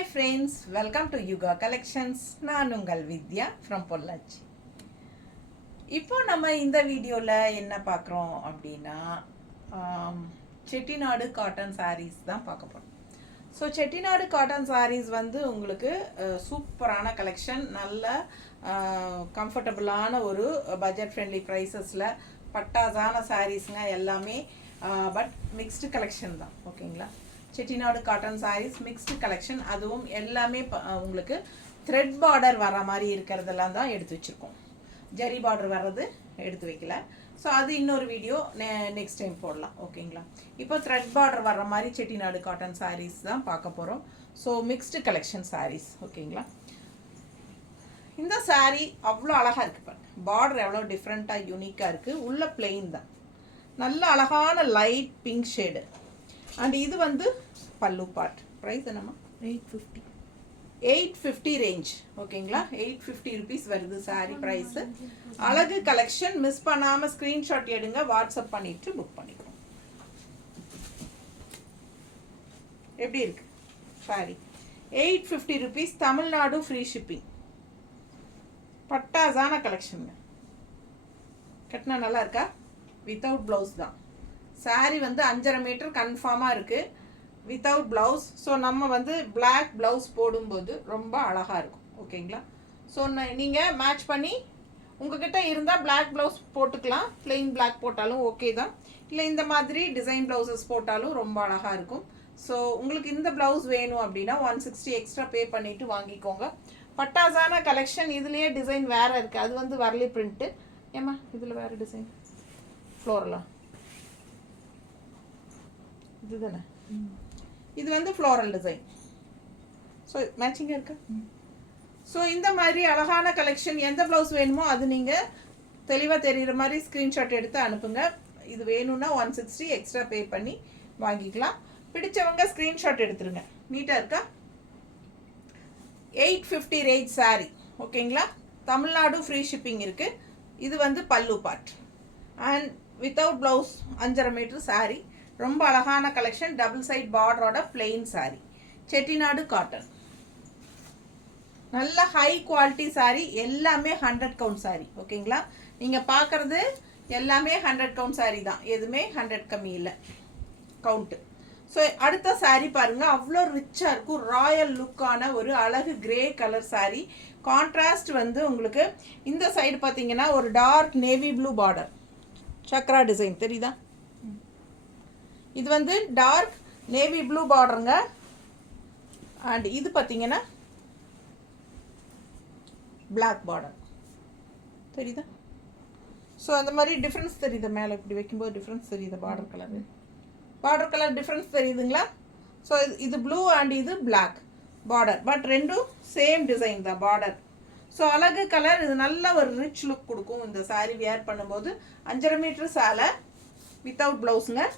Hi friends, welcome to Yuga Collections. நான் உங்கள் வித்யா from Pollachi. இப்போ நம்ம இந்த வீடியோவில் என்ன பார்க்குறோம் அப்படின்னா செட்டிநாடு காட்டன் sarees தான் பார்க்க போகிறோம். ஸோ செட்டிநாடு காட்டன் sarees வந்து உங்களுக்கு சூப்பரான கலெக்ஷன், நல்ல கம்ஃபர்டபுளான ஒரு பட்ஜெட் ஃப்ரெண்ட்லி ப்ரைஸஸில் பட்டாசான சாரீஸுங்க எல்லாமே. பட் மிக்ஸ்டு கலெக்ஷன் தான், ஓகேங்களா. Chettinad cotton saris mixed collection, அதுவும் எல்லாமே உங்களுக்கு த்ரெட் பார்டர் வர மாதிரி இருக்கிறதெல்லாம் தான் எடுத்து வச்சுருக்கோம். ஜரி பார்டர் வர்றது எடுத்து வைக்கல. ஸோ அது இன்னொரு வீடியோ நெக்ஸ்ட் டைம் போடலாம், ஓகேங்களா. இப்போ த்ரெட் பார்டர் வர்ற மாதிரி செட்டிநாடு காட்டன் சாரீஸ் தான் பார்க்க போகிறோம். ஸோ மிக்ஸ்டு கலெக்ஷன் சாரீஸ், ஓகேங்களா. இந்த சாரீ அவ்வளோ அழகாக இருக்குது பாருங்க. பார்டர் எவ்வளோ டிஃப்ரெண்ட்டாக யூனிக்காக இருக்குது. உள்ள பிளெயின் தான், நல்ல அழகான லைட் பிங்க் ஷேடு. அண்ட் இது வந்து பல்லு பார்ட். ப்ரைஸ் என்னம்மா? 850 ரேஞ்ச், ஓகேங்களா. 850 ருபீஸ் வருது சாரீ ப்ரைஸு. அழகு கலெக்ஷன், மிஸ் பண்ணாமல் ஸ்க்ரீன்ஷாட் எடுங்க, வாட்ஸ்அப் பண்ணிவிட்டு புக் பண்ணிக்கிறோம். எப்படி இருக்கு sari? 850 rupees, Tamil Nadu free shipping. பட்டாசான கலெக்ஷனுங்க. கட்டினா நல்லா இருக்கா? வித்தவுட் ப்ளவுஸ் தான் சாரீ வந்து 5.5 மீட்டர் கன்ஃபார்மாக இருக்குது, வித்தவுட் ப்ளவுஸ். ஸோ நம்ம வந்து பிளாக் ப்ளவுஸ் போடும்போது ரொம்ப அழகாக இருக்கும், ஓகேங்களா. ஸோ நீங்கள் மேட்ச் பண்ணி உங்ககிட்ட இருந்தால் பிளாக் ப்ளவுஸ் போட்டுக்கலாம், பிளெயின் பிளாக் போட்டாலும் ஓகே தான். இல்லை இந்த மாதிரி டிசைன் ப்ளவுசஸ் போட்டாலும் ரொம்ப அழகாக இருக்கும். ஸோ உங்களுக்கு இந்த ப்ளவுஸ் வேணும் அப்படின்னா 160 எக்ஸ்ட்ரா பே பண்ணிவிட்டு வாங்கிக்கோங்க. பட்டாசான கலெக்ஷன். இதுலேயே டிசைன் வேறு இருக்குது, அது வந்து வரலி பிரிண்ட்டு. ஏம்மா இதில் வேறு டிசைன் ஃப்ளோரலா? இதுதானே, இது வந்து ஃப்ளோரல் டிசைன். ஸோ மேட்சிங்காக இருக்கா? ஸோ இந்த மாதிரி அழகான கலெக்ஷன். எந்த ப்ளவுஸ் வேணுமோ அது நீங்கள் தெளிவாக தெரிகிற மாதிரி ஸ்க்ரீன்ஷாட் எடுத்து அனுப்புங்க. இது வேணும்னா 160 எக்ஸ்ட்ரா பே பண்ணி வாங்கிக்கலாம். பிடிச்சவங்க ஸ்க்ரீன்ஷாட் எடுத்துருங்க. நீட்டாக இருக்கா? 850 ரேட் சாரீ, ஓகேங்களா. தமிழ்நாடு ஃப்ரீ ஷிப்பிங் இருக்குது. இது வந்து pallu part and without blouse 5.5 metre sari. ரொம்ப அழகான கலெக்ஷன், டபுள் சைட் பார்டரோட பிளெயின் சாரீ. செட்டிநாடு காட்டன், நல்ல ஹை குவாலிட்டி சாரீ. எல்லாமே 100 கவுண்ட் சாரீ, ஓகேங்களா. நீங்கள் பார்க்குறது எல்லாமே 100 கவுண்ட் சாரீ தான், எதுவுமே 100 கம்மி இல்லை கவுண்ட்டு. ஸோ அடுத்த சாரீ பாருங்கள், அவ்வளோ ரிச்சாக இருக்கும். ராயல் லுக்கான ஒரு அழகு கிரே கலர் சாரீ. கான்ட்ராஸ்ட் வந்து உங்களுக்கு இந்த சைடு பார்த்தீங்கன்னா ஒரு dark navy blue border, chakra design தெரியுதா? இது வந்து டார்க் நேவி ப்ளூ பார்டருங்க. அண்ட் இது பார்த்தீங்கன்னா பிளாக் பார்டர் தெரியுதா? ஸோ அந்த மாதிரி டிஃப்ரென்ஸ் தெரியுது. மேலே இப்படி வைக்கும்போது டிஃப்ரென்ஸ் தெரியுது. பார்டர் கலர் டிஃப்ரென்ஸ் தெரியுதுங்களா? ஸோ இது ப்ளூ அண்ட் இது பிளாக் பார்டர், பட் ரெண்டும் சேம் டிசைன் தான் பார்டர். ஸோ அழகு கலர். இது நல்ல ஒரு ரிச் லுக் கொடுக்கும் இந்த சாரீ வியர் பண்ணும்போது. 5.5 மீட்டர் சேலை வித்தவுட் ப்ளவுஸுங்க.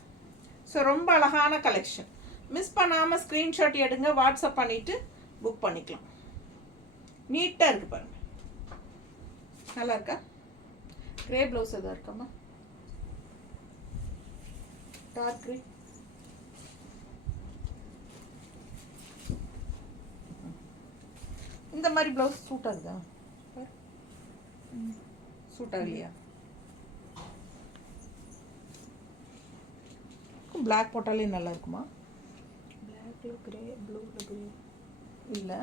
ஸோ ரொம்ப அழகான கலெக்ஷன். மிஸ் பண்ணாமல் ஸ்க்ரீன்ஷாட் எடுங்க, வாட்ஸ்அப் பண்ணிவிட்டு புக் பண்ணிக்கலாம். நீட்டாக இருக்குது பாருங்கள். நல்லா இருக்கா? கிரே ப்ளவுஸ் எதாவது இருக்காம்மா? Dark grey. இந்த மாதிரி ப்ளவுஸ் சூட் ஆகுதா? சூட் ஆகலையா? பிளாக் போட்டாலே நல்லா இருக்குமா? பிளாக்ல கிரே, ப்ளூல கிரே இல்லை.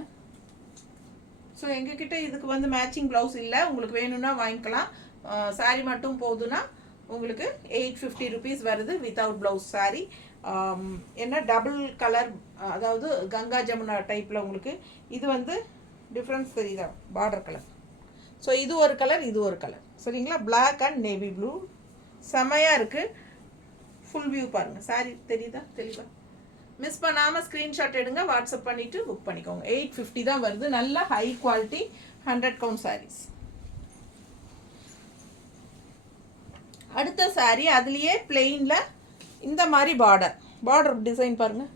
ஸோ எங்ககிட்ட இதுக்கு வந்து மேட்சிங் ப்ளவுஸ் இல்லை. உங்களுக்கு வேணும்னா வாங்கிக்கலாம். சாரீ மட்டும் போதுன்னா உங்களுக்கு 850 ருபீஸ் வருது வித்தவுட் ப்ளவுஸ் சாரீ. என்ன டபுள் கலர், அதாவது கங்கா ஜமுனா டைப்பில் உங்களுக்கு. இது வந்து டிஃப்ரென்ஸ் தெரியுதா? Border colour. ஸோ இது ஒரு கலர், இது ஒரு கலர், சரிங்களா. பிளாக் அண்ட் நேவி ப்ளூ செமையாக இருக்குது. ஃபுல் வியூ பாருங்கள். சாரீ தெரியுதா தெளிவாக? மிஸ் பண்ணாமல் ஸ்க்ரீன்ஷாட் எடுங்க, வாட்ஸ்அப் பண்ணிவிட்டு புக் பண்ணிக்கோங்க. 850 தான் வருது. நல்ல ஹை குவாலிட்டி 100 கவுண்ட் சாரீஸ். அடுத்த சாரீ அதுலேயே பிளெயினில் இந்த மாதிரி பார்டர் டிசைன் பாருங்கள்,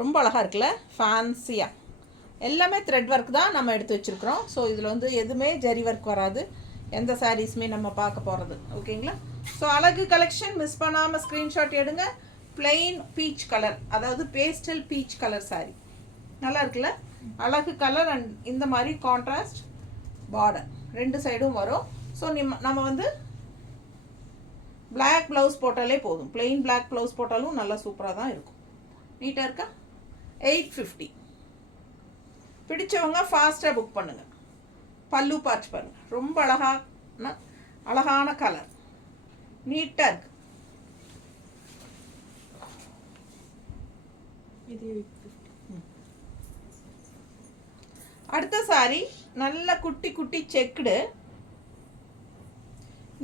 ரொம்ப அழகாக இருக்குல்ல, ஃபேன்சியாக. எல்லாமே த்ரெட் ஒர்க் தான் நம்ம எடுத்து வச்சுருக்குறோம். ஸோ இதில் வந்து எதுவுமே ஜரி ஒர்க் வராது, எந்த சாரீஸுமே நம்ம பார்க்க போகிறது, ஓகேங்களா. ஸோ அழகு கலெக்ஷன். மிஸ் பண்ணாமல் ஸ்க்ரீன்ஷாட் எடுங்க. பிளெயின் பீச் கலர், அதாவது பேஸ்டல் பீச் கலர் சாரீ. நல்லா இருக்குல்ல, அழகு கலர் அண்ட் இந்த மாதிரி கான்ட்ராஸ்ட் பார்டர் ரெண்டு சைடும் வரும். ஸோ நம்ம வந்து பிளாக் ப்ளவுஸ் போட்டாலே போதும், பிளெயின் பிளாக் ப்ளவுஸ் போட்டாலும் நல்லா சூப்பராக தான் இருக்கும். நீட்டாக இருக்கா? 850. பிடிச்சவங்க ஃபாஸ்ட்டாக புக் பண்ணுங்கள். பல்லு பார்த்து பாருங்கள், ரொம்ப அழகான கலர், நீட்டாக இருக்கு. இது 850. அடுத்த சாரி நல்ல குட்டி குட்டி செக்குடு,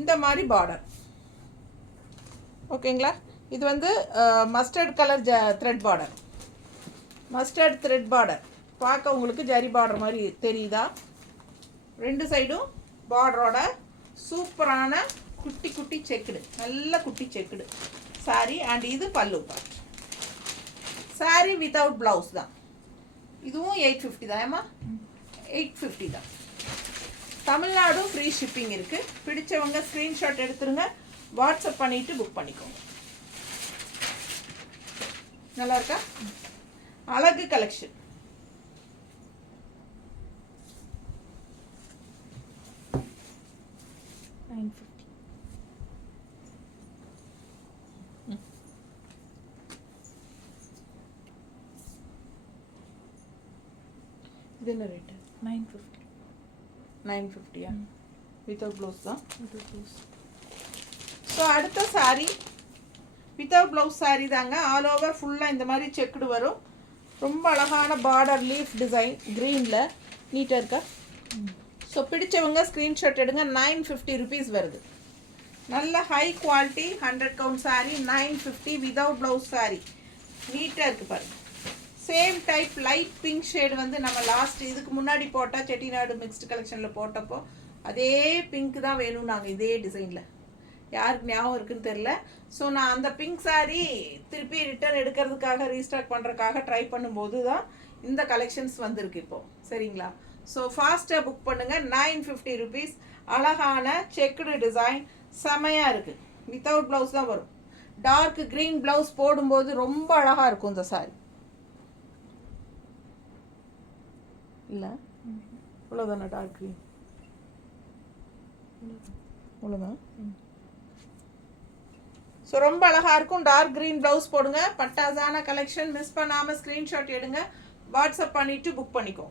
இந்த மாதிரி பார்டர். ஓகேங்களா? இது வந்து mustard colour thread border, mustard thread border. பார்க்க உங்களுக்கு ஜரி பார்டர் மாதிரி தெரியுதா? ரெண்டு சைடும் பார்டரோட சூப்பரான குட்டி குட்டி செக்குடு, நல்ல குட்டி செக்குடு சாரி. அண்ட் இது பல்லு பார்ட். சாரி வித்தவுட் ப்ளவுஸ் தான். இதுவும் 850 தான். ஏமா 850 தான். தமிழ்நாடு ஃப்ரீ ஷிப்பிங் இருக்குது. பிடிச்சவங்க ஸ்க்ரீன்ஷாட் எடுத்துருங்க, வாட்ஸ்அப் பண்ணிவிட்டு புக் பண்ணிக்கோங்க. நல்லா இருக்கா? அழகு கலெக்ஷன். இது என்ன ரேட்டு? 950. 950யா? வித்தவுட் ப்ளவுஸ் தான். Without blouse. ஸோ அடுத்த சாரீ வித்தவுட் ப்ளவுஸ் சாரீ தாங்க. ஆல் ஓவர் ஃபுல்லாக இந்த மாதிரி செக்குடு வரும். ரொம்ப அழகான பார்டர் லீஃப் டிசைன் க்ரீனில். நீட்டாக இருக்கா? ஸோ பிடிச்சவங்க ஸ்க்ரீன்ஷாட் எடுங்க. 950 ருபீஸ் வருது. நல்ல high quality 100 count sari 950 without blouse sari. நீட்டாக இருக்குது பாருங்கள். Same type light pink shade வந்து நம்ம லாஸ்ட் இதுக்கு முன்னாடி போட்டால் செட்டிநாடு மிக்ஸ்டு கலெக்ஷனில் போட்டப்போ அதே பிங்க் தான் வேணும் நாங்கள், இதே டிசைனில். யாருக்கு ஞாபகம் இருக்குன்னு தெரில. ஸோ நான் அந்த பிங்க் சாரீ திருப்பி ரிட்டர்ன் எடுக்கிறதுக்காக ரீஸ்டாக் பண்ணுறதுக்காக ட்ரை பண்ணும்போது தான் இந்த கலெக்ஷன்ஸ் வந்திருக்கு இப்போது. சரிங்களா? ஸோ ஃபாஸ்ட்டாக புக் பண்ணுங்கள். 950 ருபீஸ். அழகான செக்குடு டிசைன் செமையாக இருக்குது. வித்தவுட் ப்ளவுஸ் தான் வரும். டார்க் க்ரீன் ப்ளவுஸ் போடும்போது ரொம்ப அழகாக இருக்கும் இந்த சாரீ. இல்லை இவ்வளோதானே? டார்க் க்ரீன் இவ்வளோதான். ஸோ ரொம்ப அழகாக இருக்கும். டார்க் க்ரீன் ப்ளவுஸ் போடுங்க. பட்டாசான கலெக்ஷன். மிஸ் பண்ணாமல் ஸ்க்ரீன்ஷாட் எடுங்க, வாட்ஸ்அப் பண்ணிவிட்டு புக் பண்ணிக்கோ.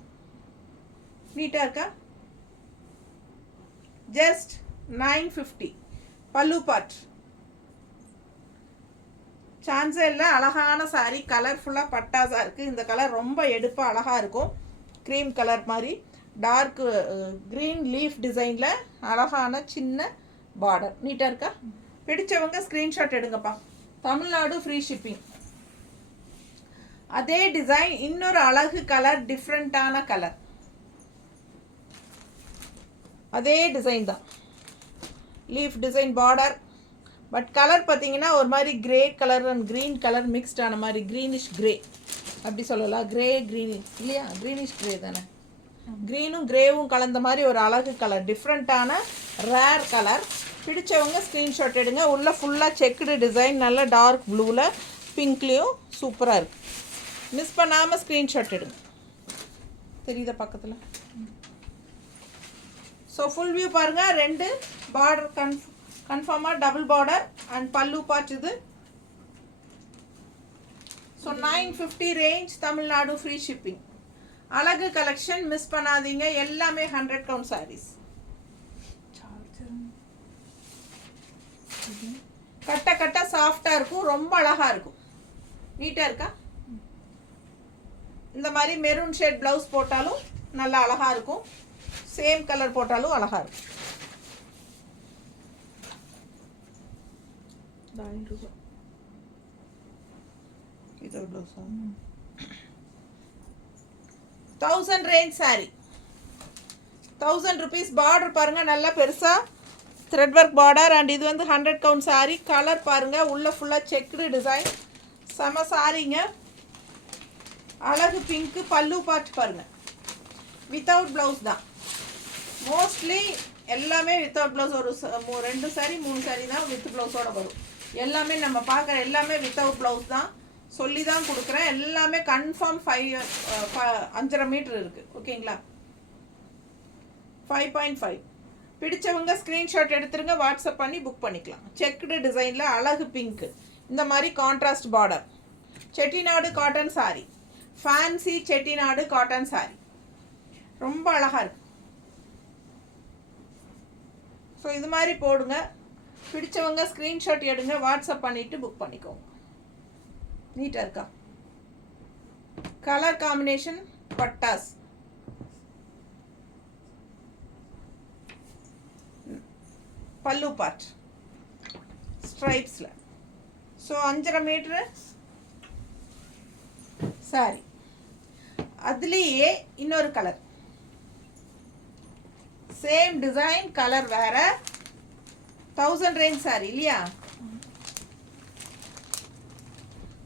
நீட்டாக இருக்கா? ஜஸ்ட் 950. பல்லு பார்ட் சான்ஸே இல்லை. அழகான சாரீ, கலர்ஃபுல்லாக பட்டாஸாக இருக்குது. இந்த கலர் ரொம்ப எடுப்பாக அழகாக இருக்கும். க்ரீம் கலர் மாதிரி டார்க் க்ரீன் லீஃப் டிசைனில் அழகான சின்ன பார்டர். நீட்டாக இருக்கா? பிடிச்சவங்க ஸ்க்ரீன்ஷாட் எடுங்கப்பா. Tamil Nadu free shipping. அதே டிசைன் இன்னொரு அழகு கலர், டிஃப்ரெண்ட்டான கலர். அதே டிசைன் தான், leaf design border. But colour பார்த்தீங்கன்னா ஒரு மாதிரி grey colour and green colour mixed ஆன மாதிரி, க்ரீனிஷ் கிரே அப்படி சொல்லலாம். கிரே க்ரீன் இல்லையா? க்ரீனிஷ் கிரே தானே? க்ரீனும் கிரேவும் கலந்த மாதிரி ஒரு அழகு கலர், டிஃப்ரெண்ட்டான ரேர் கலர். பிடிச்சவங்க ஸ்க்ரீன்ஷாட் எடுங்க. உள்ள ஃபுல்லாக செக்குடு டிசைன், நல்ல டார்க் ப்ளூவில் பிங்க்லேயும் சூப்பராக இருக்குது. மிஸ் பண்ணாமல் ஸ்க்ரீன்ஷாட் எடுங்க. தெரியுதா பக்கத்தில்? ஸோ ஃபுல் வியூ பாருங்கள். ரெண்டு பார்டர் கன்ஃபார்மாக டபுள் பார்டர் அண்ட் பல்லு பார்ட் இது. So 950 range, Tamil Nadu free shipping. அழகு கலெக்ஷன் மிஸ் பண்ணாதீங்க. எல்லாமே 100 கவுண்ட் சாரீஸ். கட்ட கட்ட சாஃப்டாக இருக்கும், ரொம்ப அழகாக இருக்கும். நீட்டாக இருக்கா? இந்த மாதிரி மெரூன் ஷேட் ப்ளவுஸ் போட்டாலும் நல்லா அழகாக இருக்கும். சேம் கலர் போட்டாலும் அழகாக இருக்கும். 1000 ரூபாய். இது ப்ளவுஸா? 1000 ரேஞ்ச் சாரி. 1000 ருபீஸ். பார்டர் பாருங்கள், நல்லா பெருசாக த்ரெட் ஒர்க் பார்டர். அண்ட் இது வந்து 100 கவுண்ட் சாரி. கலர் பாருங்கள், உள்ள ஃபுல்லாக செக்குடு டிசைன். செம சாரிங்க. அழகு பிங்க்கு. பல்லு பார்ட் பாருங்கள், வித்தவுட் ப்ளவுஸ் தான். மோஸ்ட்லி எல்லாமே வித்தவுட் ப்ளவுஸ். ஒரு 2 சாரி 3 சாரி தான் வித் ப்ளவுஸோடு வரும். எல்லாமே நம்ம பார்க்குற எல்லாமே வித்தவுட் ப்ளவுஸ் தான். சொல்லி தான் கொடுக்குறேன். எல்லாமே கன்ஃபார்ம் 5.5 மீட்டர் இருக்குது. ஓகேங்களா? 5.5. பிடிச்சவங்க ஸ்க்ரீன்ஷாட் எடுத்துருங்க, வாட்ஸ்அப் பண்ணி புக் பண்ணிக்கலாம். செக்குடு டிசைனில் அழகு பிங்க்கு, இந்த மாதிரி contrast border, Chettinad cotton sorry, fancy Chettinad cotton sorry, ரொம்ப அழகாக இருக்கு. ஸோ இது மாதிரி போடுங்க. பிடிச்சவங்க ஸ்க்ரீன்ஷாட் எடுங்க, வாட்ஸ்அப் பண்ணிவிட்டு புக் பண்ணிக்கோங்க. நீட்டாக இருக்கா? கலர் காம்பினேஷன் பட்டாஸ், பல்லு பார்ட் ஸ்ட்ரைப்ஸில். So 5.5 metre sari. அதுலேயே இன்னொரு கலர், சேம் டிசைன், கலர் வேற. 1000 ரேஞ்ச் சாரி இல்லையா?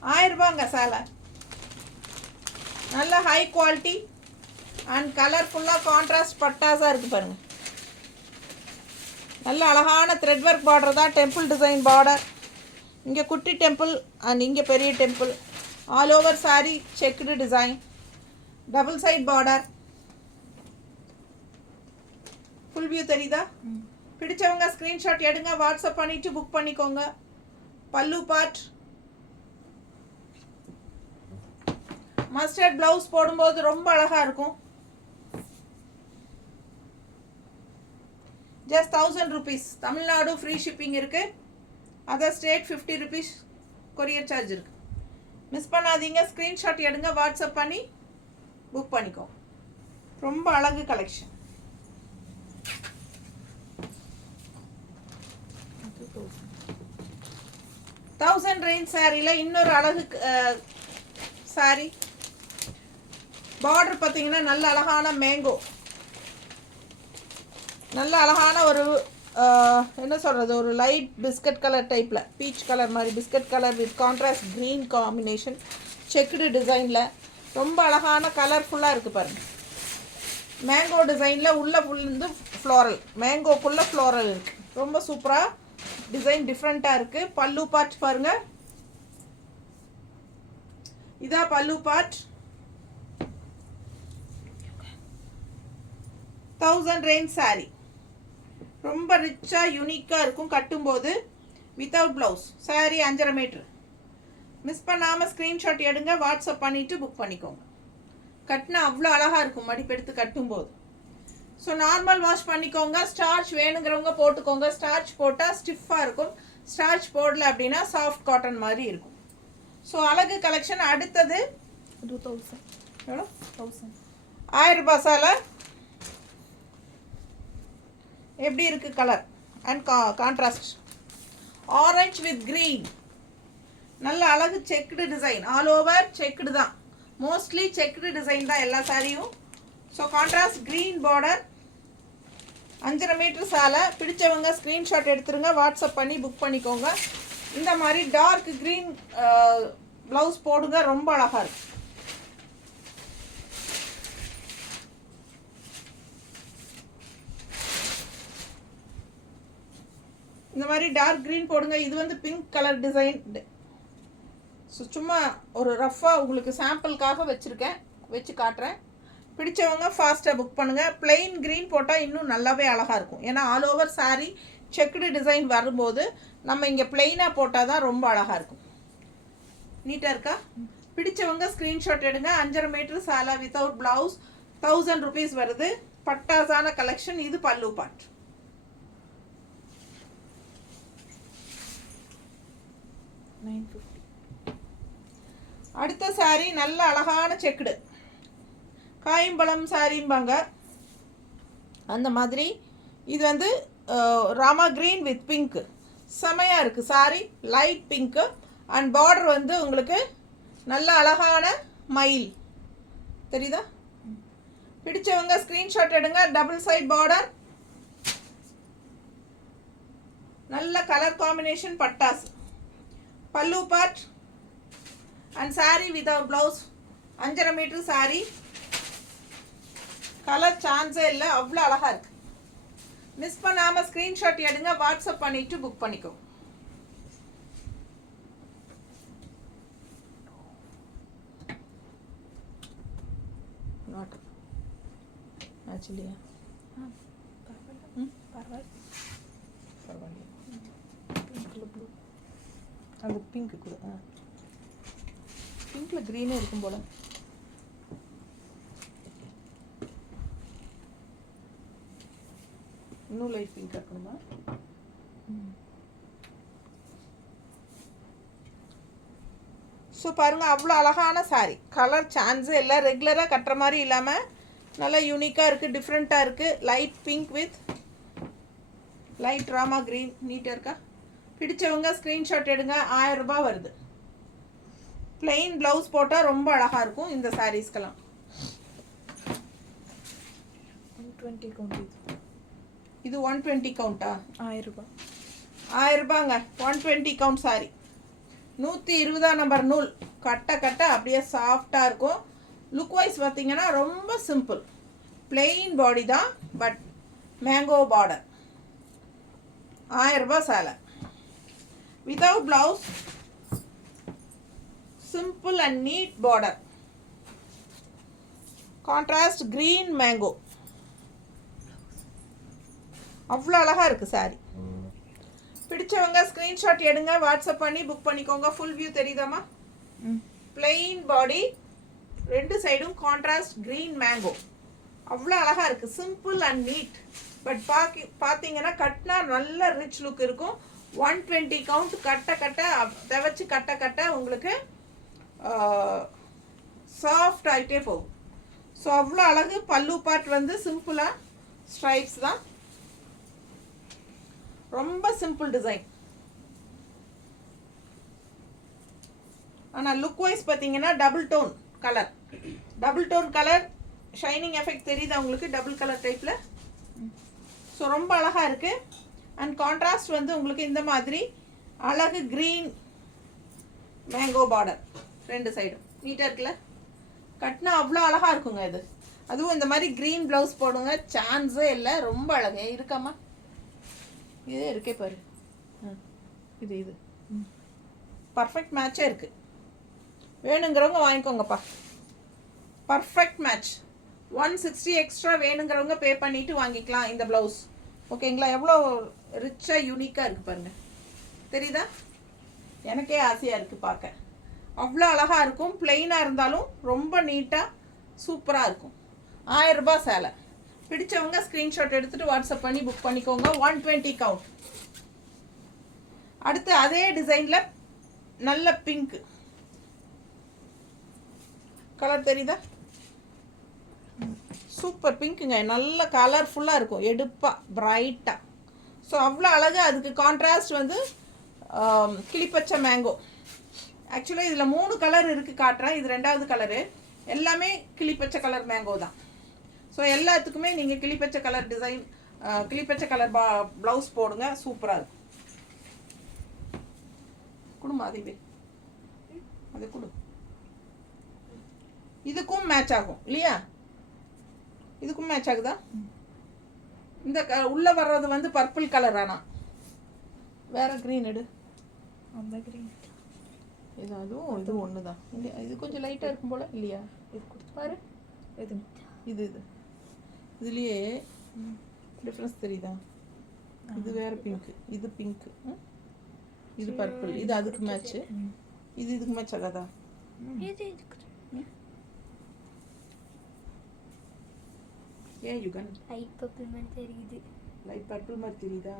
1000 ரூபாங்க சேலை. நல்ல ஹை குவாலிட்டி அண்ட் கலர்ஃபுல்லாக கான்ட்ராஸ்ட் பட்டாஸாக இருக்குது பாருங்கள். நல்ல அழகான த்ரெட் ஒர்க் பார்டர் தான், டெம்பிள் டிசைன் பார்டர். இங்கே குட்டி டெம்பிள் அண்ட் இங்கே பெரிய temple. All over sari checked design, double side border. Full view தெரியுதா? பிடிச்சவங்க ஸ்க்ரீன்ஷாட் எடுங்க, வாட்ஸ்அப் பண்ணிவிட்டு புக் பண்ணிக்கோங்க. பல்லு பார்ட் மஸ்டர்ட் ப்ளவுஸ் போடும்போது ரொம்ப அழகாக இருக்கும். Just 1000 rupees. Tamil Nadu free shipping இருக்குது. Other state 50 rupees courier charge இருக்குது. மிஸ் பண்ணாதீங்க. ஸ்க்ரீன்ஷாட் எடுங்க, வாட்ஸ்அப் பண்ணி புக் பண்ணிக்கோங்க. ரொம்ப அழகு கலெக்ஷன். 1000 ரேஞ்ச் சாரியில் இன்னொரு அழகு சாரி. பார்டர் பார்த்தீங்கன்னா நல்ல அழகான மேங்கோ, நல்ல அழகான ஒரு என்ன சொல்கிறது, ஒரு லைட் பிஸ்கட் கலர் டைப்பில், பீச் கலர் மாதிரி biscuit colour with contrast green combination, checked டிசைனில் ரொம்ப அழகான கலர்ஃபுல்லாக இருக்குது பாருங்கள். மேங்கோ டிசைனில் உள்ள ஃபுல்லு ஃப்ளோரல், மேங்கோக்குள்ளே ஃப்ளோரல் இருக்குது. ரொம்ப சூப்பராக டிசைன் டிஃப்ரெண்ட்டாக இருக்குது. பல்லு பார்ட் பாருங்கள், இதான் பல்லு பார்ட். 1000 range sorry. ரொம்ப ரிச்சாக யூனிக்காக இருக்கும் கட்டும்போது. Without blouse sari 5.5 metre. Miss பண்ணாமல் ஸ்க்ரீன்ஷாட் எடுங்க, வாட்ஸ்அப் பண்ணிவிட்டு புக் பண்ணிக்கோங்க. கட்டினா அவ்வளோ அழகாக இருக்கும் மடிப்பெடுத்து கட்டும்போது. ஸோ நார்மல் வாஷ் பண்ணிக்கோங்க. ஸ்டார்ச் வேணுங்கிறவங்க போட்டுக்கோங்க. ஸ்டார்ச் போட்டால் ஸ்டிஃபாக இருக்கும், ஸ்டார்ச் போடல அப்படின்னா சாஃப்ட் காட்டன் மாதிரி இருக்கும். ஸோ அழகு கலெக்ஷன். அடுத்தது 2000. எவ்வளோ? 1000. 1000 ரூபாய் சேலை. எப்படி இருக்குது colour and contrast? Orange with green, நல்ல அழகு checked design. All over checked தான், மோஸ்ட்லி செக்குடு டிசைன் தான் எல்லா சாரியும். So contrast green border, 5.5 metre சேலை. பிடிச்சவங்க ஸ்க்ரீன்ஷாட் எடுத்துருங்க, வாட்ஸ்அப் பண்ணி புக் பண்ணிக்கோங்க. இந்த மாதிரி டார்க் க்ரீன் ப்ளவுஸ் போடுங்க, ரொம்ப அழகாக இருக்கும். இந்த மாதிரி டார்க் க்ரீன் போடுங்க. இது வந்து பிங்க் கலர் டிசைன். ஸோ சும்மா ஒரு ரஃப்பாக உங்களுக்கு சாம்பிளுக்காக வச்சுருக்கேன், வச்சு காட்டுறேன். பிடிச்சவங்க ஃபாஸ்ட்டாக புக் பண்ணுங்கள். பிளெயின் க்ரீன் போட்டால் இன்னும் நல்லாவே அழகாக இருக்கும். ஏன்னா all over sari checked design வரும்போது நம்ம இங்கே பிளெயினாக போட்டால் தான் ரொம்ப அழகாக இருக்கும். நீட்டாக இருக்கா? பிடிச்சவங்க ஸ்க்ரீன்ஷாட் எடுங்க. 5.5 மீட்ரு சாலா வித்தவுட் ப்ளவுஸ் 1000 rupees வருது. பட்டாசான கலெக்ஷன். இது பல்லு பார்ட். அடுத்த சாரி நல்ல அழகான செக்குடு, காயம்பழம் சாரிம்பாங்க அந்த மாதிரி. இது வந்து ராமா க்ரீன் வித் பிங்க்கு, செமையாக இருக்குது sari. Light pink and border வந்து உங்களுக்கு நல்ல அழகான மயில் தெரியுதா? பிடிச்சவங்க ஸ்க்ரீன்ஷாட் எடுங்க. டபுள் சைட் பார்டர், நல்ல கலர் காம்பினேஷன் பட்டாஸ். பல்லு part and sari without blouse. 5.5 metre sari. Colour சான்ஸே இல்லை, அவ்வளோ அழகாக இருக்குது. மிஸ் பண்ணாமல் ஸ்க்ரீன்ஷாட் எடுங்க, வாட்ஸ்அப் பண்ணிவிட்டு புக் பண்ணிக்கோ. நாட் ஆக்சுவலியா பரவாயில்ல பரவாயில்ல பிங்க்ல ப்ளூ அந்த பிங்க்கு கூட பிங்க்கில் க்ரீனே இருக்கும் போல் இன்னும் லைட் பிங்க் இருக்கணுமா ஸோ பாருங்கள் அவ்வளோ அழகான சாரீ கலர் சான்ஸு எல்லாம் ரெகுலராக கட்டுற மாதிரி இல்லாமல் நல்லா யூனிக்காக இருக்குது டிஃப்ரெண்ட்டாக இருக்குது light pink with light Rama green நீட்டாக இருக்கா பிடிச்சவங்க ஸ்க்ரீன்ஷாட் எடுங்க 1000 ரூபாய் வருது plain ப்ளவுஸ் போட்டால் ரொம்ப அழகாக இருக்கும் இந்த சாரீஸ்க்கெல்லாம் 120 கவுண்ட் இது 120 கவுண்டா 1000 ரூபாய் 1000 ரூபாங்க 120 கவுண்ட் சாரி 120 நம்பர் நூல் கட்ட கட்ட அப்படியே சாஃப்டாக இருக்கும் லுக் வைஸ் பார்த்தீங்கன்னா ரொம்ப சிம்பிள் plain பாடி தான் பட் மேங்கோ பார்டர் 1000 ரூபாய் சேலை without blouse simple and neat border contrast green mango அவ்வளோ அழகா இருக்கு சாரி பிடிச்சவங்க ஸ்கிரீன்ஷாட் எடுங்க வாட்ஸ்அப் பண்ணி புக் பண்ணிக்கோங்க ஃபுல் வியூ தெரியுதாமா plain பாடி ரெண்டு சைடும் கான்ட்ராஸ்ட் green mango அவ்வளோ அழகா இருக்கு சிம்பிள் அண்ட் நீட் பட் பார்த்தீங்கன்னா கட்டினா நல்ல ரிச் லுக் இருக்கும் 120 கவுண்ட் கட்ட கட்ட தவச்சு கட்ட கட்ட உங்களுக்கு சாஃப்ட் ஆகிட்டே போகும் ஸோ அவ்வளோ அழகு பல்லு பார்ட் வந்து சிம்பிளாக ஸ்ட்ரைப்ஸ் தான் ரொம்ப சிம்பிள் டிசைன் ஆனால் லுக் வைஸ் பார்த்தீங்கன்னா double tone colour shining effect தெரியுது உங்களுக்கு டபுள் கலர் டைப்பில் ஸோ ரொம்ப அழகாக இருக்குது அண்ட் கான்ட்ராஸ்ட் வந்து உங்களுக்கு இந்த மாதிரி அழகு க்ரீன் மேங்கோ பார்டர் ரெண்டு சைடும் நீட்டாக இருக்குல்ல கட்டினா அவ்வளோ அழகாக இருக்குங்க இது அதுவும் இந்த மாதிரி க்ரீன் ப்ளவுஸ் போடுங்க சான்ஸே இல்லை ரொம்ப அழகு இருக்காமா இதே இருக்கே பாரு இது பர்ஃபெக்ட் மேட்சே இருக்குது வேணுங்கிறவங்க வாங்கிக்கோங்கப்பா பர்ஃபெக்ட் மேட்ச் 160 எக்ஸ்ட்ரா வேணுங்கிறவங்க பே பண்ணிவிட்டு வாங்கிக்கலாம் இந்த ப்ளவுஸ் ஓகேங்களா எவ்வளோ ரிச்சாக யூனிக்காக இருக்குது பாருங்கள் தெரியுதா எனக்கே ஆசையாக இருக்குது பார்க்க அவ்வளோ அழகாக இருக்கும் பிளெயினாக இருந்தாலும் ரொம்ப நீட்டாக சூப்பராக இருக்கும் 1000 ரூபாய் சேலை பிடிச்சவங்க ஸ்க்ரீன்ஷாட் எடுத்துகிட்டு வாட்ஸ்அப் பண்ணி புக் பண்ணிக்கோங்க 120 கவுண்ட் அடுத்து அதே டிசைனில் நல்ல பிங்க் கலர் தெரியுதா சூப்பர் பிங்க்குங்க நல்ல கலர்ஃபுல்லாக இருக்கும் எடுப்பாக பிரைட்டாக ஸோ அவ்வளோ அழகாக அதுக்கு கான்ட்ராஸ்ட் வந்து கிளிப்பச்சை மேங்கோ ஆக்சுவலாக இதில் 3 கலர் இருக்குது காட்டுறேன் இது 2வது கலரு எல்லாமே கிளிப்பச்சை கலர் மேங்கோ தான் ஸோ எல்லாத்துக்குமே நீங்கள் கிளிப்பச்சை கலர் டிசைன் கிளிப்பச்சை கலர் ப்ளவுஸ் போடுங்க சூப்பராக இருக்கும் கொடுமா அதுவே அது கொடு இதுக்கும் மேட்ச் ஆகும் இல்லையா இதுக்கும் மேட்ச் ஆகுதா இந்த உள்ளே வர்றது வந்து பர்பிள் கலர் ஆனால் வேற க்ரீன் எடு அந்த க்ரீன் இது அதுவும் இது ஒன்று தான் இல்லை இது கொஞ்சம் லைட்டாக இருக்கும் போல் இல்லையா இது கொடுத்து பாரு எது இது இதுலேயே டிஃப்ரென்ஸ் தெரியுதா இது வேற பிங்க்கு இது பிங்க்கு இது பர்பிள் இது அதுக்கு மேட்ச்சு இது இதுக்கு மேட்ச் ஆகாதா ஏன் யுகன் லைட் பர்பிள் மாதிரி தெரியுது லைட் பர்பிள் மாதிரி தெரியுதா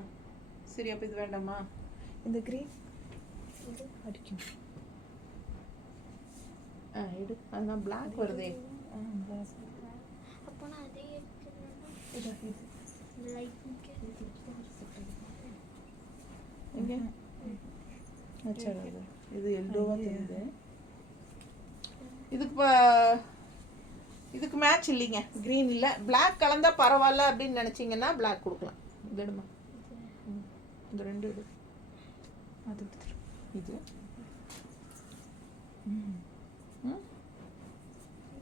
சரி அப்போ இது வேண்டாமா இந்த க்ரீன் அடிக்கும் எடு அதுதான் பிளாக் வருதே அப்போ நான் அதே லைட் எங்கே இது எல்லோவா தெரியுது இதுக்கு மேட்ச் இல்லைங்க க்ரீன் இல்லை பிளாக் கலந்தா பரவாயில்ல அப்படின்னு நினச்சிங்கன்னா பிளாக் கொடுக்கலாம் இது எடுமா இந்த 2 எடு அது இது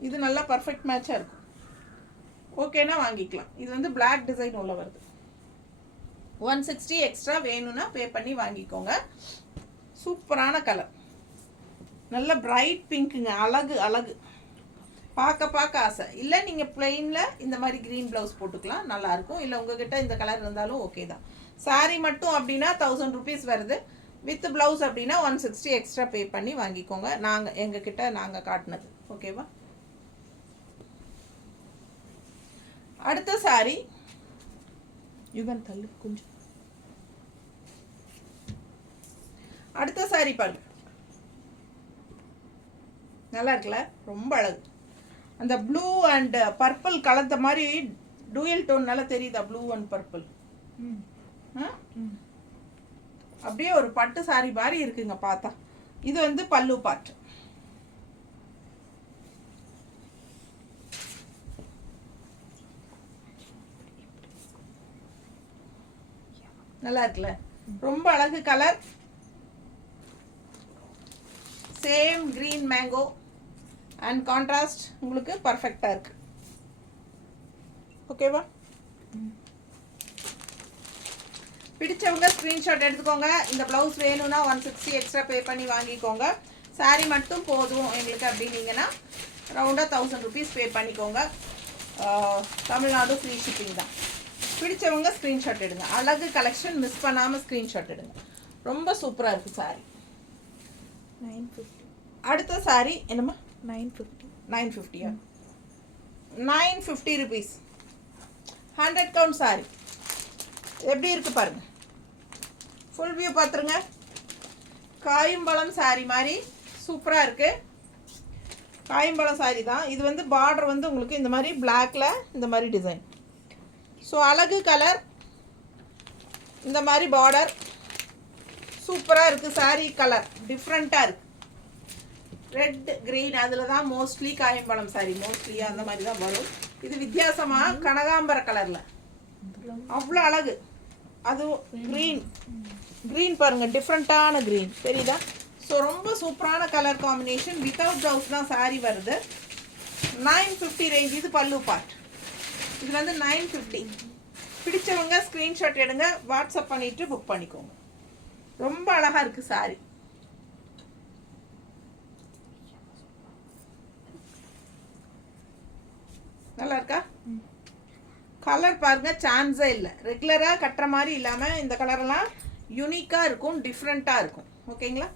இது நல்லா பர்ஃபெக்ட் மேட்சாக இருக்கும் ஓகேனா வாங்கிக்கலாம் இது வந்து பிளாக் டிசைன் உள்ள வருது 160 எக்ஸ்ட்ரா வேணும்னா பே பண்ணி வாங்கிக்கோங்க சூப்பரான கலர் நல்ல பிரைட் பிங்க்குங்க அழகு பார்க்க ஆசை இல்லை நீங்கள் பிளெயினில் இந்த மாதிரி க்ரீன் ப்ளவுஸ் போட்டுக்கலாம் நல்லாயிருக்கும். இல்லை உங்ககிட்ட இந்த கலர் இருந்தாலும் ஓகே தான். சாரீ மட்டும் அப்படின்னா 1000 rupees வருது. வித் ப்ளவுஸ் அப்படின்னா 160 எக்ஸ்ட்ரா பே பண்ணி வாங்கிக்கோங்க. எங்ககிட்ட நாங்கள் காட்டினது. ஓகேவா? அடுத்த சாரி யுகன் தள்ளு கொஞ்சம். அடுத்த சாரி பாருங்க, நல்லா இருக்குல்ல, ரொம்ப அழகு. அந்த ப்ளூ அண்ட் பர்பிள் கலந்த மாதிரி டூயல் டோன் நல்லா தெரியுதா? ப்ளூ அண்ட் பர்பிள் அப்படியே ஒரு பட்டு சாரி மாதிரி இருக்குங்க பார்த்தா. இது வந்து பல்லு பார்ட். நல்லா இருக்குல்ல, ரொம்ப அழகு colour. Same green mango and contrast உங்களுக்கு பர்ஃபெக்டா இருக்கு. ஓகேவா? பிடிச்சவங்க ஸ்க்ரீன்ஷாட் எடுத்துக்கோங்க. இந்த ப்ளவுஸ் வேணும்னா 160 எக்ஸ்ட்ரா பே பண்ணி வாங்கிக்கோங்க. சாரீ மட்டும் போதும் எங்களுக்கு அப்படின்னீங்கன்னா ரவுண்டாக 1000 rupees பே பண்ணிக்கோங்க. தமிழ்நாடு ஃப்ரீ ஷிப்பிங் தான். பிடிச்சவங்க ஸ்க்ரீன்ஷாட் எடுங்க. அழகு கலெக்ஷன், மிஸ் பண்ணாமல் ஸ்க்ரீன்ஷாட் எடுங்க. ரொம்ப சூப்பராக இருக்குது சாரீ. 950. அடுத்த சாரீ என்னம்மா? 950. 950. 950 rupees 100 count சாரீ. எப்படி இருக்கு பாருங்க, ஃபுல் வியூ பார்த்துருங்க. காயம்பழம் சாரி மாதிரி சூப்பராக இருக்கு. காயம்பழம் சாரி தான் இது. வந்து பார்டர் வந்து உங்களுக்கு இந்த மாதிரி பிளாக்ல இந்த மாதிரி டிசைன். ஸோ அழகு கலர், இந்த மாதிரி பார்டர் சூப்பராக இருக்குது. சாரி கலர் டிஃப்ரெண்ட்டாக இருக்குது. ரெட் கிரீன் அதில் தான் மோஸ்ட்லி காயம்பழம் சாரி மோஸ்ட்லி அந்த மாதிரி தான் வரும். இது வித்தியாசமாக கனகாம்பர கலரில் அவ்வளோ அழகு. அது க்ரீன் பாருங்கள், டிஃப்ரெண்ட்டான க்ரீன் தெரியுதா? ஸோ ரொம்ப சூப்பரான கலர் காம்பினேஷன். வித்தவுட் ப்ளவுஸ் தான் சாரீ வருது. 950 ரேஞ்ச். இது பல்லு பார்ட். இது வந்து 950. பிடிச்சவங்க ஸ்க்ரீன்ஷாட் எடுங்க, வாட்ஸ்அப் பண்ணிவிட்டு புக் பண்ணிக்கோங்க. ரொம்ப அழகாக இருக்குது சாரீ. நல்லா இருக்கா? கலர் பாருங்க, சான்ஸே இல்லை. ரெகுலராக கட்டுற மாதிரி இல்லாமல் இந்த கலரெல்லாம் யூனிக்காக இருக்கும், டிஃப்ரெண்ட்டாக இருக்கும். ஓகேங்களா?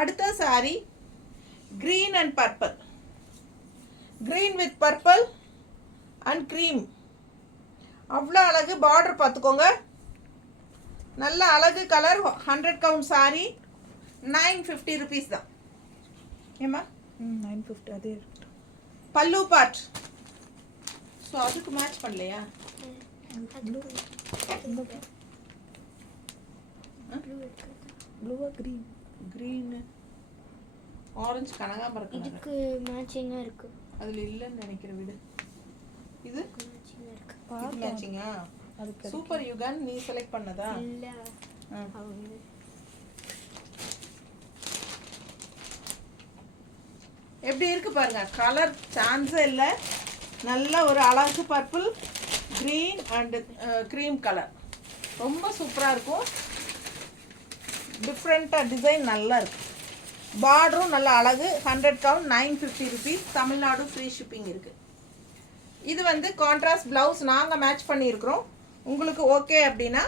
அடுத்த sorry green and purple. Green with purple and cream. அவ்வளோ அழகு. பார்டர் பார்த்துக்கோங்க, நல்ல அழகு கலர். 100 count சாரி 950 rupees தான். ஏமா 950 அதே இருக்கட்டும். பல்லு பார்ட். ஸோ அதுக்கு மேட்ச் பண்ணலையா? ப்ளூவா க்ரீன்? க்ரீன் ஆரஞ்சு கனகாம்பரம் கலர். இதுக்கு மேட்சிங்கா இருக்கு. அதுல இல்லன்னு நினைக்கிற வீடு. இது மேட்சிங்கா இருக்கு. இது மேட்சிங்கா? அதுக்கு சூப்பர் யுகன், நீ செலக்ட் பண்ணதா? இல்ல அவங்க எப்படி இருக்கு பாருங்க, கலர் சான்ஸே இல்லை. நல்ல ஒரு அழகு purple, green and cream colour. ரொம்ப சூப்பராக இருக்கும். டிஃப்ரெண்ட்டாக டிசைன் நல்லா இருக்கு. பார்டரும் நல்ல அழகு. 100 count 950 rupees. Tamil Nadu free shipping இருக்குது. இது வந்து கான்ட்ராஸ்ட் ப்ளவுஸ் நாங்கள் மேட்ச் பண்ணியிருக்கிறோம். உங்களுக்கு ஓகே அப்படின்னா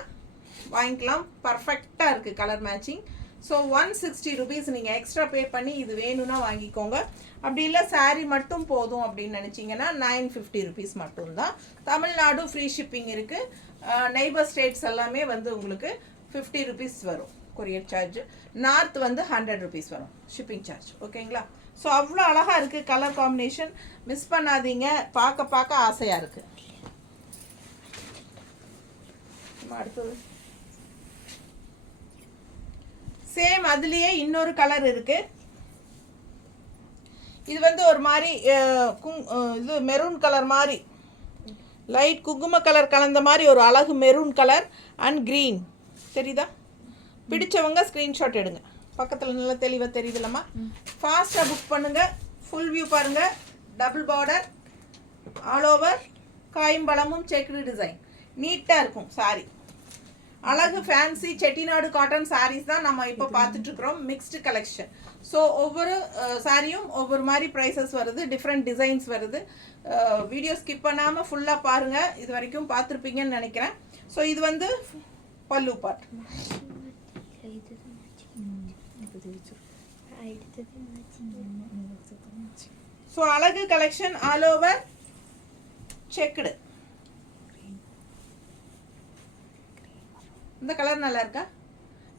வாங்கிக்கலாம். பர்ஃபெக்டாக இருக்குது கலர் மேட்சிங். ஸோ 160 rupees நீங்கள் எக்ஸ்ட்ரா பே பண்ணி இது வேணும்னா வாங்கிக்கோங்க. அப்படி இல்லை சாரீ மட்டும் போதும் அப்படின்னு நினச்சிங்கன்னா 950 rupees மட்டும்தான். தமிழ்நாடு ஃப்ரீ ஷிப்பிங் இருக்குது. நெய்பர் ஸ்டேட்ஸ் எல்லாமே வந்து உங்களுக்கு 50 rupees வரும் கொரியர் சார்ஜ். நார்த் வந்து 100 rupees வரும் ஷிப்பிங் சார்ஜ். ஓகேங்களா? ஸோ அவ்வளோ அழகாக இருக்குது கலர் காம்பினேஷன். மிஸ் பண்ணாதீங்க, பார்க்க ஆசையாக இருக்குது. அடுத்தது சேம் அதுலேயே இன்னொரு கலர் இருக்குது. இது வந்து ஒரு மாதிரி இது மெரூன் கலர் மாதிரி, லைட் குங்கும கலர் கலந்த மாதிரி ஒரு அழகு மெரூன் கலர் அண்ட் க்ரீன். தெரியுதா? பிடிச்சவங்க ஸ்க்ரீன்ஷாட் எடுங்க. பக்கத்தில் நல்லா தெளிவாக தெரியுதுல்லம்மா? ஃபாஸ்ட்டாக புக் பண்ணுங்கள். ஃபுல் வியூ பாருங்கள். டபுள் பார்டர், ஆல் ஓவர் காயம்பழமும் செக்குடு டிசைன். நீட்டாக இருக்கும் சாரி. அழகு ஃபேன்சி செட்டிநாடு காட்டன் சாரீஸ் தான் நம்ம இப்போ பார்த்துட்டு இருக்கிறோம். Mixed collection. ஸோ ஒவ்வொரு சாரியும் ஒவ்வொரு மாதிரி ப்ரைஸஸ் வருது, டிஃப்ரெண்ட் டிசைன்ஸ் வருது. வீடியோ ஸ்கிப் பண்ணாமல் ஃபுல்லாக பாருங்கள். இது வரைக்கும் பார்த்துருப்பீங்கன்னு நினைக்கிறேன். ஸோ இது வந்து பல்லு பார்ட். ஸோ அழகு கலெக்ஷன் ஆல் ஓவர் செக்குடு. இந்த கலர் நல்லா இருக்கா?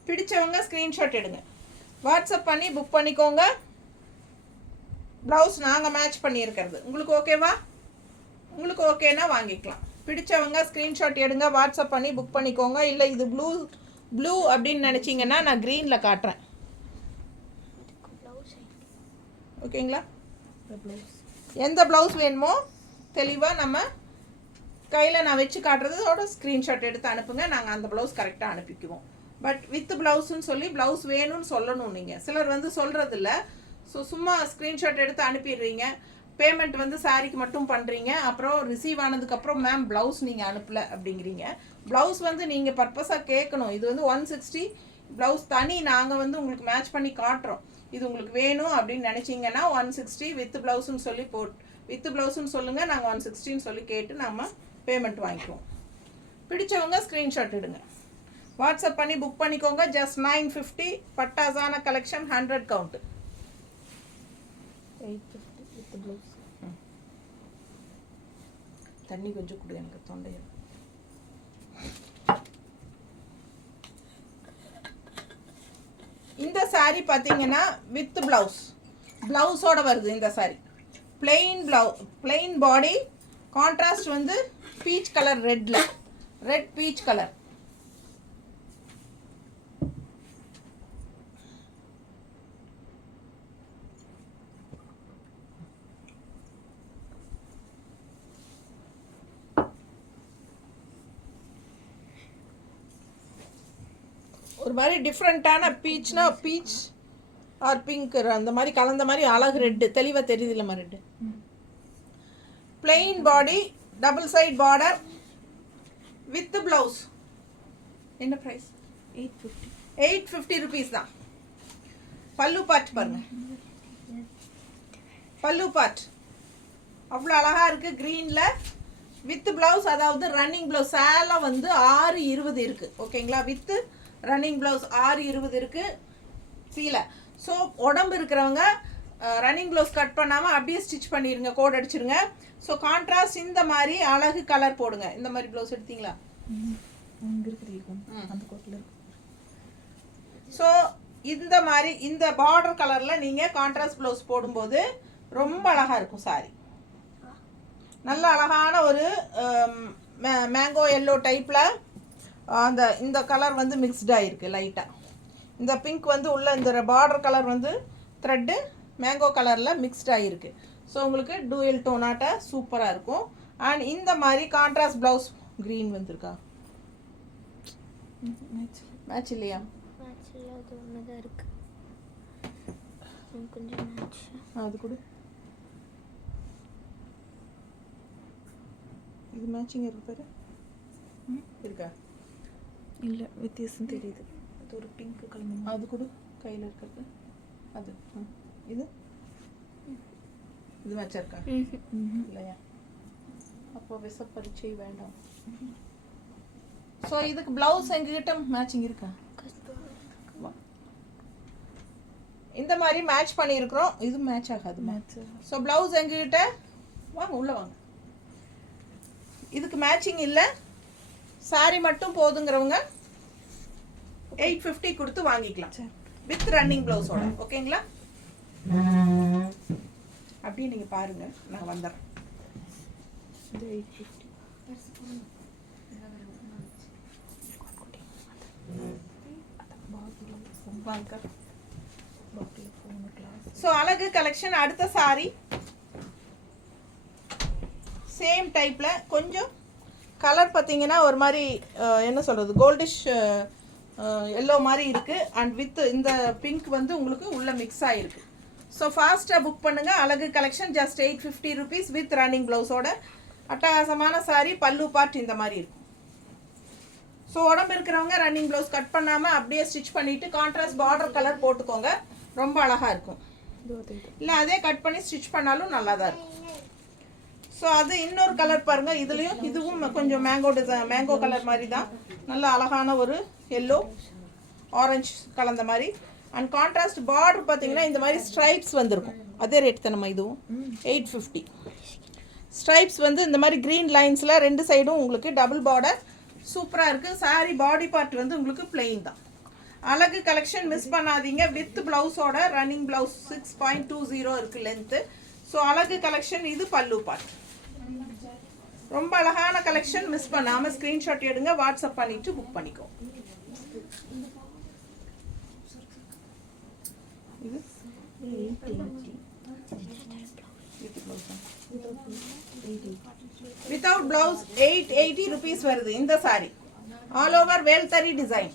பிடிச்சவங்க ஸ்க்ரீன்ஷாட் எடுங்க, வாட்ஸ்அப் பண்ணி புக் பண்ணிக்கோங்க. ப்ளவுஸ் நாங்கள் மேட்ச் பண்ணியிருக்கிறது உங்களுக்கு ஓகேவா? உங்களுக்கு ஓகேனா வாங்கிக்கலாம். பிடிச்சவங்க ஸ்க்ரீன்ஷாட் எடுங்க, வாட்ஸ்அப் பண்ணி புக் பண்ணிக்கோங்க. இல்லை இது ப்ளூ அப்படின்னு நினச்சிங்கன்னா நான் க்ரீனில் காட்டுறேன். ஓகேங்களா? எந்த ப்ளவுஸ் வேணுமோ தெளிவாக நம்ம கையில் நான் வச்சு காட்டுறதோட ஸ்க்ரீன்ஷாட் எடுத்து அனுப்புங்க. நாங்கள் அந்த ப்ளவுஸ் கரெக்டாக அனுப்பிக்குவோம். பட் வித் ப்ளவுஸ்ன்னு சொல்லி ப்ளவுஸ் வேணும்னு சொல்லணும். நீங்கள் சிலர் வந்து சொல்கிறதில்ல. ஸோ சும்மா ஸ்க்ரீன்ஷாட் எடுத்து அனுப்பிடுறீங்க. பேமெண்ட் வந்து சாரிக்கு மட்டும் பண்ணுறீங்க. அப்புறம் ரிசீவ் ஆனதுக்கப்புறம் மேம் ப்ளவுஸ் நீங்கள் அனுப்பலை அப்படிங்கிறீங்க. ப்ளவுஸ் வந்து நீங்கள் பர்பஸாக கேட்கணும். இது வந்து 160 ப்ளவுஸ் தனி நாங்கள் வந்து உங்களுக்கு மேட்ச் பண்ணி காட்டுறோம். இது உங்களுக்கு வேணும் அப்படின்னு நினச்சிங்கன்னா 160 வித் ப்ளவுஸ்ன்னு சொல்லி வித் ப்ளவுஸ்ன்னு சொல்லுங்கள். நாங்கள் 160ன்னு சொல்லி கேட்டு நம்ம பேமெண்ட் வாங்கிக்குவோம். பிடிச்சவங்க ஸ்க்ரீன்ஷாட் எடுங்க, வாட்ஸ்அப் பண்ணி புக் பண்ணிக்கோங்க. ஜஸ்ட் 950. பட்டாசான கலெக்ஷன் 100 கவுண்ட்டு. 850 with blouse. தண்ணி கொஞ்சம் கொடு எனக்கு தொண்டையை. இந்த சாரீ பார்த்தீங்கன்னா வித் ப்ளவுஸோட வருது. இந்த சாரீ பிளெயின் பாடி, கான்ட்ராஸ்ட் வந்து peach colour, red peach colour. ஒரு மாதிரி டிஃப்ரெண்ட்டான பீச்னா பீச் ஆர் பிங்க் அந்த மாதிரி கலந்த மாதிரி அழகு ரெட்டு தெளிவாக தெரியுது இல்லைம்மா? Red plain body, double side border with blouse. என்ன ப்ரைஸ்? 850 ருபீஸ் தான். பல்லு பார்ட் பாருங்க. பல்லு பார்ட் அவ்வளோ அழகாக இருக்குது க்ரீனில் வித் ப்ளவுஸ். அதாவது ரன்னிங் ப்ளவுஸ். சேலை வந்து 620 இருக்குது. ஓகேங்களா? வித்து ரன்னிங் ப்ளவுஸ் 620 இருக்குது சீலை. ஸோ உடம்பு இருக்கிறவங்க ரன்னிங் ப்ளவுஸ் கட் பண்ணாமல் அப்படியே ஸ்டிச் பண்ணிடுங்க, கோட் அடிச்சிருங்க. ஸோ கான்ட்ராஸ்ட் இந்த மாதிரி அழகு கலர் போடுங்க. இந்த மாதிரி ப்ளவுஸ் எடுத்தீங்களா? அந்த கோட்டில். ஸோ இந்த மாதிரி இந்த பார்டர் கலரில் நீங்கள் கான்ட்ராஸ்ட் ப்ளவுஸ் போடும்போது ரொம்ப அழகாக இருக்கும் சாரி. நல்ல அழகான ஒரு மேங்கோ எல்லோ டைப்பில் இந்த கலர் வந்து மிக்ஸ்டாக இருக்குது லைட்டாக. இந்த பிங்க் வந்து உள்ள இந்த பார்டர் கலர் வந்து த்ரெட்டு மேங்கோ கலரில் மிக்ஸ்டாக இருக்குது. ஸோ உங்களுக்கு டூயல் டோனாட்ட சூப்பராக இருக்கும். அண்ட் இந்த மாதிரி கான்ட்ராஸ்ட் ப்ளவுஸ் க்ரீன் வந்துருக்கா? மேட்ச் இல்லையா? அது ஒன்று தான் இருக்குது. கொஞ்சம் மேட்ச் அது கூட இது மேட்சிங் இருக்கு பாரு. இருக்கா? இல்லை, வித்தியாசம் தெரியுது. அது ஒரு பிங்க் கலர். அது கூட கையில் இருக்கிறது அது. இது இது மேட்சாக இருக்கா? இல்லையா? அப்போ விச பரீட்சை வேண்டாம். ஸோ இதுக்கு ப்ளவுஸ் எங்ககிட்ட மேட்சிங் இருக்கா? இந்த மாதிரி மேட்ச் பண்ணியிருக்கிறோம். இது மேட்ச் ஆகாது. மேட்ச். ஸோ ப்ளவுஸ் எங்ககிட்ட வாங்க, உள்ளே வாங்க. இதுக்கு மேட்சிங் இல்லை, சாரி மட்டும் போதுங்கிறவங்க 850 கொடுத்து வாங்கிக்கலாம் வித் ரன்னிங் ப்ளவுஸோட. ஓகேங்களா? அப்படியே நீங்கள் பாருங்கள், நான் வந்துடுறேன். இது 850. ஸோ அழகு கலெக்ஷன். அடுத்த சாரி சேம் டைப்பில் கொஞ்சம் கலர் பார்த்தீங்கன்னா ஒரு மாதிரி என்ன சொல்கிறது, கோல்டிஷ் எல்லோ மாதிரி இருக்குது. அண்ட் வித் இந்த பிங்க் வந்து உங்களுக்கு உள்ள மிக்ஸ் ஆகிருக்கு. ஸோ ஃபாஸ்ட்டாக புக் பண்ணுங்கள். அழகு collection just 850 rupees with running ப்ளவுஸோட. அட்டகாசமான சாரி. பல்லு பார்ட் இந்த மாதிரி இருக்கும். ஸோ உடம்பு இருக்கிறவங்க ரன்னிங் ப்ளவுஸ் கட் பண்ணாமல் அப்படியே ஸ்டிச் பண்ணிவிட்டு கான்ட்ராஸ்ட் பார்டர் கலர் போட்டுக்கோங்க, ரொம்ப அழகாக இருக்கும். இல்லை அதே கட் பண்ணி ஸ்டிச் பண்ணாலும் நல்லா தான் இருக்கும். ஸோ அது இன்னொரு கலர் பாருங்கள், இதுலேயும் இதுவும் கொஞ்சம் மேங்கோ கலர் மாதிரி தான், நல்ல அழகான ஒரு எல்லோ ஆரஞ்சு கலந்த மாதிரி. அண்ட் கான்ட்ராஸ்ட் பார்டர் பார்த்தீங்கன்னா இந்த மாதிரி ஸ்ட்ரைப்ஸ் வந்திருக்கும். அதே ரேட் தானம்மா இதுவும் 850. ஸ்ட்ரைப்ஸ் வந்து இந்த மாதிரி க்ரீன் லைன்ஸில் 2 சைடும் உங்களுக்கு டபுள் பார்டர் சூப்பராக இருக்குது. சாரீ பாடி பார்ட் வந்து உங்களுக்கு பிளெயின் தான். அழகு கலெக்ஷன் மிஸ் பண்ணாதீங்க. வித் ப்ளவுஸோட ரன்னிங் ப்ளவுஸ் 6.20 இருக்குது லென்த்து. ஸோ அழகு கலெக்ஷன். இது பல்லு பார்ட், ரொம்ப அழகான கலெக்ஷன். மிஸ் பண்ணாமல் ஸ்க்ரீன்ஷாட் எடுங்க, வாட்ஸ்அப் பண்ணிவிட்டு புக் பண்ணிக்கோ. இது வித்தவுட் பிளவுஸ் 880 rupees வருது இந்த சாரி. ஆல் ஓவர் வேல்தரி டிசைன்,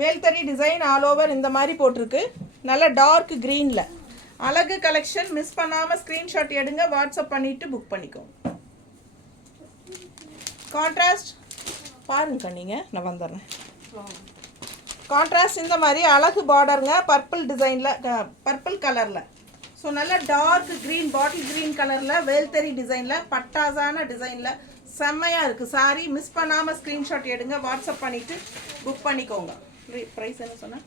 வேல்தரி டிசைன் ஆல் ஓவர் இந்த மாதிரி போட்டிருக்கு, நல்ல டார்க் க்ரீனில். அழகு கலெக்ஷன். மிஸ் பண்ணாமல் ஸ்க்ரீன்ஷாட் எடுங்க, வாட்ஸ்அப் பண்ணிவிட்டு புக் பண்ணிக்கோங்க. கான்ட்ராஸ்ட் பாருங்க நீங்கள், நான் வந்துடுறேன். கான்ட்ராஸ்ட் இந்த மாதிரி அழகு பார்டருங்க, பர்பிள் டிசைனில், பர்பிள் கலரில். ஸோ நல்ல டார்க் க்ரீன் பாட்டில் க்ரீன் கலரில் வேல்தரி டிசைனில், பட்டாசான டிசைனில் செம்மையாக இருக்குது சாரி. மிஸ் பண்ணாமல் ஸ்க்ரீன்ஷாட் எடுங்க, வாட்ஸ்அப் பண்ணிவிட்டு புக் பண்ணிக்கோங்க. ப்ரைஸ் என்ன சொன்னால்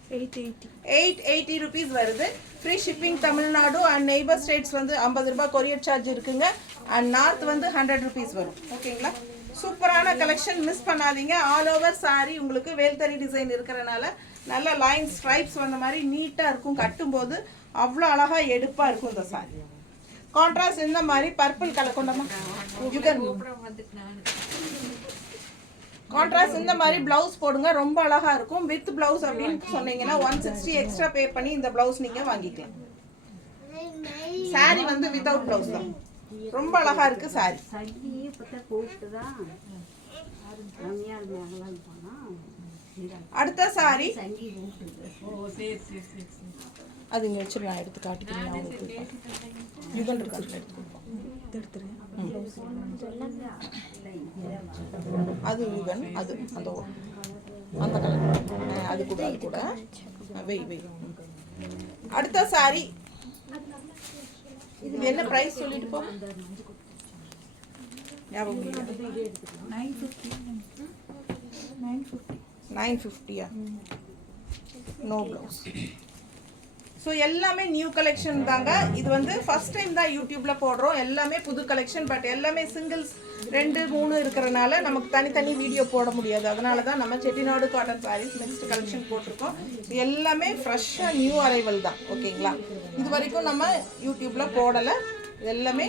880 rupees வருது. Free shipping Tamil Nadu and neighbour states வந்து 50 ரூபாய் கொரியர் சார்ஜ் இருக்குங்க. அண்ட் நார்த் வந்து 100 rupees வரும். ஓகேங்களா? சூப்பரான கலெக்ஷன், மிஸ் பண்ணாதீங்க. ஆல் ஓவர் சாரி உங்களுக்கு வேல்தரி டிசைன் இருக்கிறனால நல்ல லைன் ஸ்ட்ரைப்ஸ் வந்த மாதிரி நீட்டாக இருக்கும். கட்டும்போது அவ்வளோ அழகாக எடுப்பாக இருக்கும் இந்த சாரி. கான்ட்ராஸ்ட் இந்த மாதிரி பர்பிள் கலர் கொண்டமா கான்ட்ராஸ்ட் இந்த மாதிரி பிளவுஸ் போடுங்க, ரொம்ப அழகாக இருக்கும். வித் பிளவுஸ் அப்படின்னு சொன்னீங்கன்னா 160 எக்ஸ்ட்ரா பே பண்ணி இந்த பிளவுஸ் நீங்கள் வாங்கிக்கலாம். சாரி வந்து வித்தவுட் பிளவுஸ் தான், ரொம்ப அழகாக இருக்குது சாரி. அடுத்த சாரி அது இங்கே வச்சு நான் எடுத்து காட்டிக்கிறேன். அவங்களுக்கு யுகன் இருக்காரு, எடுத்துருங்க. அது யுகன், அது அந்த அந்த கலர் அது கூட அது கூட வெய் வெய். அடுத்த சாரி இது என்ன ப்ரைஸ் சொல்லிட்டு போ. ஞாபகம் இல்ல. 950 நோ ப்ளவுஸ். ஸோ எல்லாமே நியூ கலெக்ஷன் தாங்க. இது வந்து ஃபர்ஸ்ட் டைம் தான் யூடியூப்பில் போடுறோம். எல்லாமே புது கலெக்ஷன், பட் எல்லாமே சிங்கிள்ஸ் 2, 3 இருக்கிறனால நமக்கு தனித்தனி வீடியோ போட முடியாது. அதனால தான் நம்ம Chettinad cotton saris next collection போட்டிருக்கோம். இது எல்லாமே ஃப்ரெஷ்ஷாக நியூ அரைவல் தான். ஓகேங்களா? இது வரைக்கும் நம்ம யூடியூப்பில் போடலை. இது எல்லாமே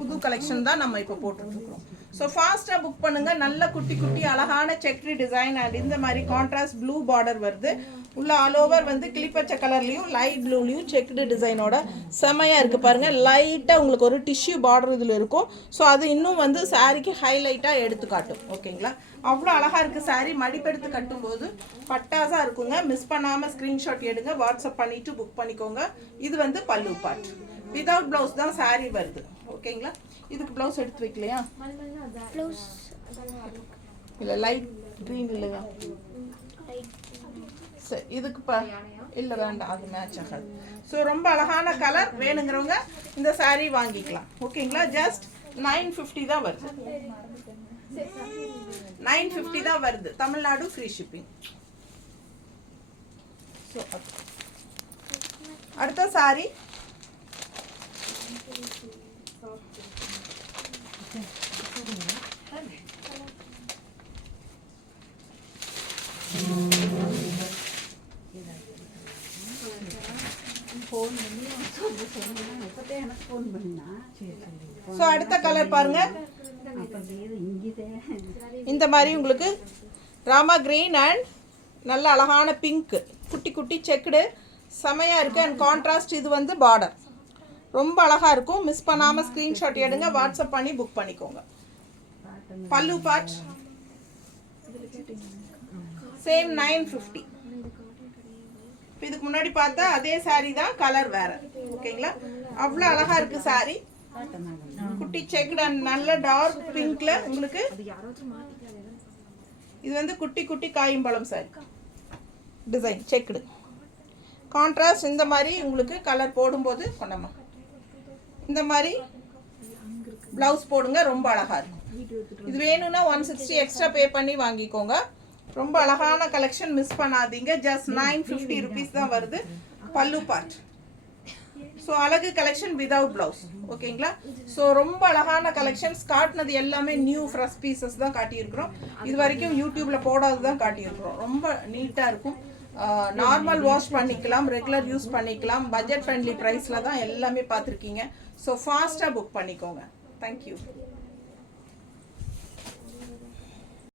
புது கலெக்ஷன் தான் நம்ம இப்போ போட்டுருக்கோம். ஸோ ஃபாஸ்ட்டாக புக் பண்ணுங்கள். நல்ல குட்டி குட்டி அழகான செக்ரி டிசைன் அண்ட் இந்த மாதிரி கான்ட்ராஸ்ட் ப்ளூ பார்டர் வருது. உள்ள ஆல் ஓவர் வந்து கிளிப்பச்சை கலர்லேயும் லைட் ப்ளூலையும் செக்டு டிசைனோட செமையாக இருக்குது பாருங்கள். லைட்டாக உங்களுக்கு ஒரு டிஷ்யூ பார்டர் இதில் இருக்கும். ஸோ அது இன்னும் வந்து சாரீக்கு ஹைலைட்டாக எடுத்து காட்டும். ஓகேங்களா? அவ்வளோ அழகாக இருக்குது சாரீ. மடிப்பெடுத்து கட்டும்போது பட்டாசாக இருக்குங்க. மிஸ் பண்ணாமல் ஸ்க்ரீன்ஷாட் எடுங்க, வாட்ஸ்அப் பண்ணிவிட்டு புக் பண்ணிக்கோங்க. இது வந்து பல்லு பார்ட். விதவுட் ப்ளவுஸ் தான் சாரீ வருது. ஓகேங்களா? இதுக்கு ப்ளவுஸ் எடுத்து வைக்கலையா? இல்லை லைட் க்ரீன் இல்லையா? சரி, இதுக்கு இல்லை வேண்டாம், அது மேட்ச் ஆகாது. ஸோ ரொம்ப அழகான கலர். வேணுங்கிறவங்க இந்த சாரீ வாங்கிக்கலாம். ஓகேங்களா? ஜஸ்ட் 950 தான் வருது. 950 தான் வருது. Tamil Nadu free shipping. ஸோ அடுத்த சாரீ ஸோ அடுத்த கலர் பாருங்க. இந்த மாதிரி உங்களுக்கு ராமா கிரீன் அண்ட் நல்ல அழகான பிங்க், குட்டி குட்டி செக்குடு செமையாக இருக்குது. அண்ட் கான்ட்ராஸ்ட் இது வந்து பார்டர் ரொம்ப அழகாக இருக்கும். மிஸ் பண்ணாமல் ஸ்க்ரீன்ஷாட் எடுங்க, வாட்ஸ்அப் பண்ணி புக் பண்ணிக்கோங்க. பல்லு பார்ட் சேம் 950. இதுக்கு முன்னாடி பார்த்தா அதே சாரீ தான், கலர் வேற. ஓகேங்களா? அவ்வளோ அழகா இருக்கு சாரீ. குட்டி செக்டு அண்ட் நல்ல டார்க் பிங்க்ல உங்களுக்கு இது வந்து குட்டி குட்டி காயம்பழம் சாரி டிசைன் செக்குடு கான்ட்ராஸ்ட். இந்த மாதிரி உங்களுக்கு கலர் போடும்போது கொண்டமா இந்த மாதிரி ப்ளவுஸ் போடுங்க, ரொம்ப அழகாக இருக்கும். இது வேணும்னா 160 எக்ஸ்ட்ரா பே பண்ணி வாங்கிக்கோங்க. ரொம்ப அழகான கலெக்ஷன், மிஸ் பண்ணாதீங்க. ஜஸ்ட் 950 ருபீஸ் தான் வருது பல்லு பார்ட். ஸோ அழகு கலெக்ஷன் விதவுட் ப்ளவுஸ், ஓகேங்களா? ஸோ ரொம்ப அழகான கலெக்ஷன்ஸ் காட்டினது எல்லாமே நியூ ஃப்ரெஷ் பீசஸ் தான் காட்டியிருக்கிறோம். இது வரைக்கும் யூடியூப்பில் போடாது தான் காட்டியிருக்கிறோம். ரொம்ப நீட்டாக இருக்கும். நார்மல் வாஷ் பண்ணிக்கலாம், ரெகுலர் யூஸ் பண்ணிக்கலாம். பட்ஜெட் ஃப்ரெண்ட்லி ப்ரைஸில் தான் எல்லாமே பார்த்துருக்கீங்க. ஸோ ஃபாஸ்ட்டாக புக் பண்ணிக்கோங்க. தேங்க்யூ.